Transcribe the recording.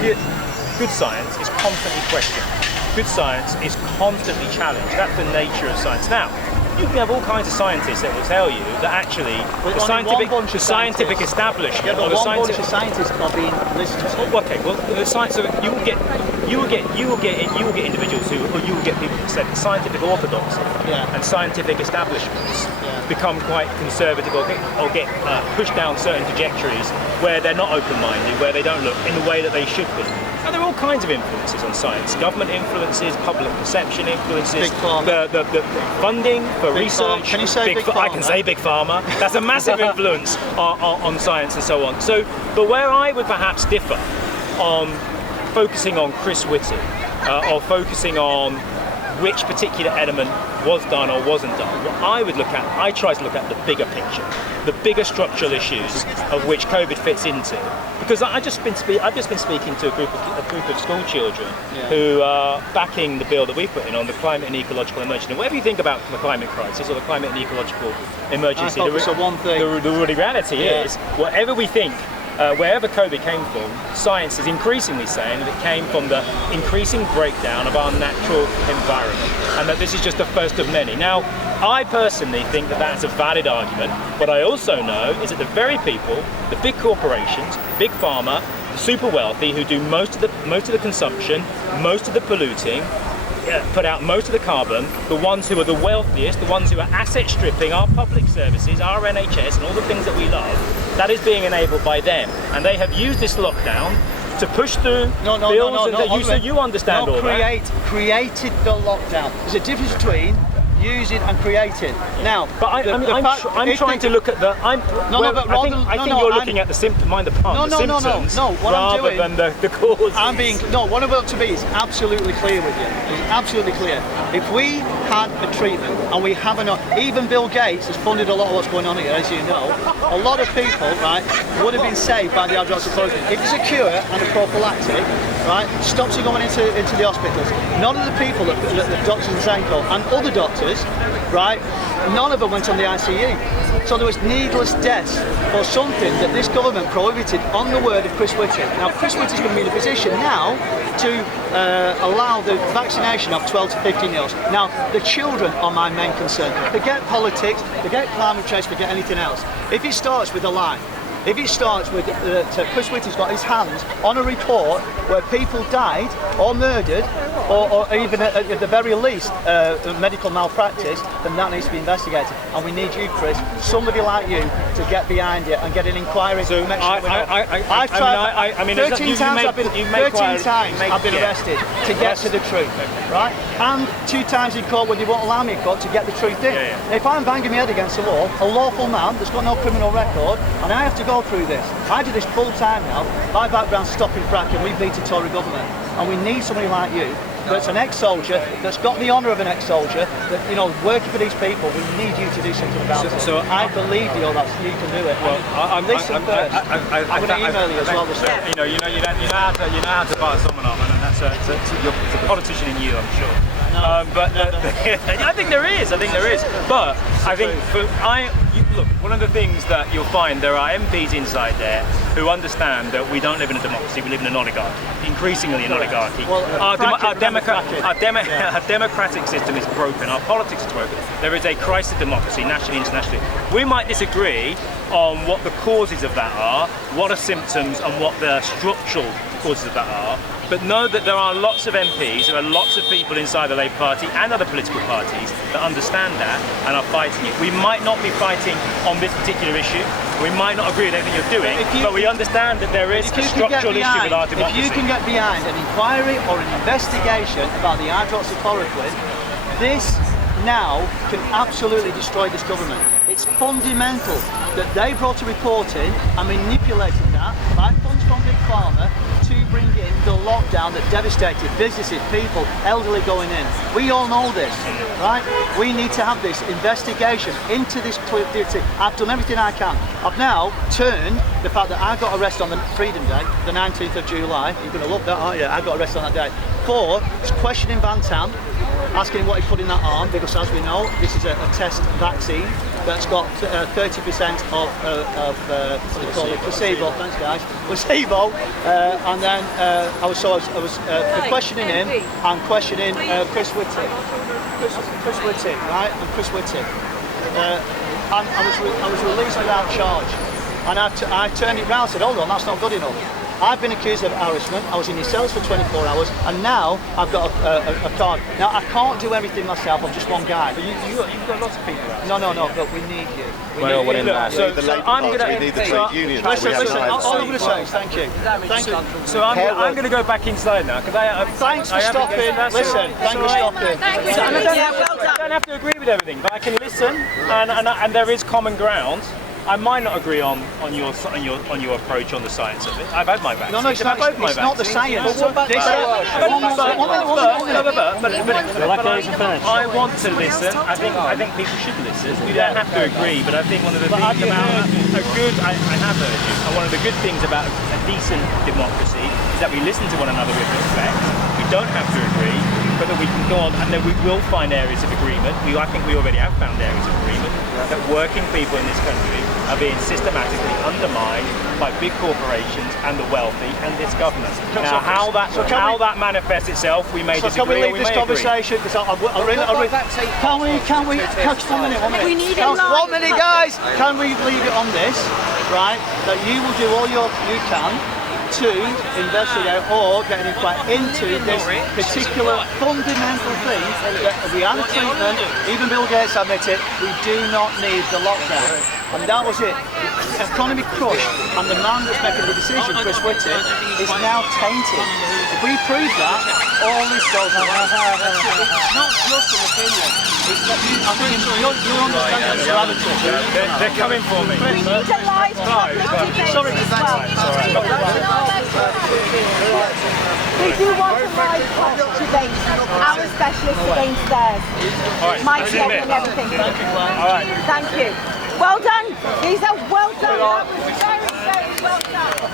good science is constantly questioned. Good science is constantly challenged. That's the nature of science. Now, you can have all kinds of scientists that will tell you that actually the scientific establishment, or the bunch of scientists are being listened to. Okay, well, the science. So you will get individuals who, or you will get people that say scientific orthodoxy and scientific establishments become quite conservative or get pushed down certain trajectories where they're not open-minded, where they don't look in the way that they should be. And there are all kinds of influences on science: government influences, public perception influences, the funding for research. Can you say big pharma? I can say big pharma. That's a massive influence on science and so on. So, but where I would perhaps differ on focusing on Chris Whitty or focusing on which particular element was done or wasn't done, what I try to look at the bigger picture, the bigger structural issues of which COVID fits into. Because I've just been speaking to a group of school children who are backing the bill that we put in on the climate and ecological emergency. And whatever you think about the climate crisis or the climate and ecological emergency, the reality is, whatever we think, wherever COVID came from, science is increasingly saying that it came from the increasing breakdown of our natural environment, and that this is just the first of many. Now, I personally think that that's a valid argument. What I also know is that the very people, the big corporations, big pharma, the super wealthy who do most of the consumption, most of the polluting, put out most of the carbon, the ones who are the wealthiest, the ones who are asset stripping our public services, our NHS and all the things that we love, that is being enabled by them. And they have used this lockdown to push through bills. So you understand all that. Created the lockdown. There's a difference between using and creating. Now, but I'm trying to look at the. I think you're looking at the symptoms rather than the cause. What I'm about to be is absolutely clear with you. It's absolutely clear. If we had a treatment and we have enough, even Bill Gates has funded a lot of what's going on here, as you know. A lot of people, right, would have been saved by the hydroxychloroquine. If it's a cure and a prophylactic, right, stops you going into the hospitals. None of the people that Dr. Zenko and other doctors, right, none of them went on the ICU. So there was needless deaths for something that this government prohibited on the word of Chris Whitty. Now, Chris Whitty's going to be in a position now to allow the vaccination of 12 to 15-year-olds. Now, the children are my main concern. Forget politics, forget climate change, forget anything else. If it starts with a lie, if it starts with Chris Whitty's got his hands on a report where people died or murdered or even at the very least medical malpractice, then that needs to be investigated. And we need you, Chris, somebody like you, to get behind it and get an inquiry. So I've tried 13 times I've been arrested to get to the truth, right? And 2 times in court when they won't allow me in court to get the truth in. If I'm banging my head against the wall, a lawful man that's got no criminal record, and I have to go through this. I do this full time now. My background's stopping fracking. We beat a Tory government, and we need somebody like you that's an ex-soldier, that's got the honour of an ex-soldier, that, you know, working for these people. We need you to do something about it. So I believe you that you can do it. Well, I'm going to email you as well. You know how to buy someone up, and that's a politician in you, I'm sure. I think there is. But I think look, one of the things that you'll find, there are MPs inside there who understand that we don't live in a democracy, we live in an oligarchy, increasingly an oligarchy. Well, our democratic system is broken, our politics is broken. There is a crisis of democracy, nationally, internationally. We might disagree on what the causes of that are, what are symptoms and what the structural causes of that are, but know that there are lots of MPs, there are lots of people inside the Labour Party and other political parties that understand that and are fighting it. We might not be fighting on this particular issue, we might not agree with everything you're doing, but we understand that there is a structural issue with our democracy. If you can get behind an inquiry or an investigation about the hydroxychloroquine, this now can absolutely destroy this government. It's fundamental that they brought a report in and manipulated that by funds from Big Pharma to bring in the lockdown that devastated businesses, people, elderly going in. We all know this, right? We need to have this investigation into this duty. I've done everything I can. I've now turned the fact that I got arrested on the Freedom Day, the 19th of July. You're going to love that, aren't you? I got arrested on that day. For questioning Van Tam, asking what he put in that arm, because as we know, this is a test vaccine. that's got 30% of what do you call it, placebo. Thanks, guys. Placebo, and then I was questioning him and questioning Chris Whitty. Chris Whitty, right? And Chris Whitty. And I was released without charge. And I turned it round and said, hold on, that's not good enough. I've been accused of harassment. I was in your cells for 24 hours, and now I've got a card. Now I can't do everything myself. I'm just one guy. But you've got lots of people. No. But we need you. We need you. So I'm going to need the trade unions. Listen. All I'm going to say is thank you. Thank you. So I'm going to go back inside now because thanks for stopping. Listen, thanks for stopping. I don't have to agree with everything, but I can listen, and there is common ground. I might not agree on your approach on the science of it. I've had my vaccine. No, it's not the science. I want to listen. I think people should listen. We don't have to agree, but I think one of the things about I have heard you. And one of the good things about a decent democracy is that we listen to one another with respect. We don't have to agree, but that we can go on, and then we will find areas of agreement. I think we already have found areas of agreement that working people in this country are being systematically undermined by big corporations and the wealthy and this government. Now, how that manifests itself, we may disagree. So can we leave this conversation? Because I really, can we? Just 1 minute. We need it live. 1 minute, guys. Can we leave it on this, right? That you will do all you can to investigate or get an inquiry into this particular fundamental thing that we had a treatment, even Bill Gates admitted, we do not need the lockdown. And that was it. The economy crushed, and the man that's making the decision, Chris Whitty, is now tainted. If we prove that, all this goes away. It's not just an opinion. I think you understand that gravity. They're coming for me. We need a live public debate Sorry, as well. We do want a live public debate. Our specialists against theirs. My job and everything. All right. Thank you. Well done. These are well done. That was very, very well done.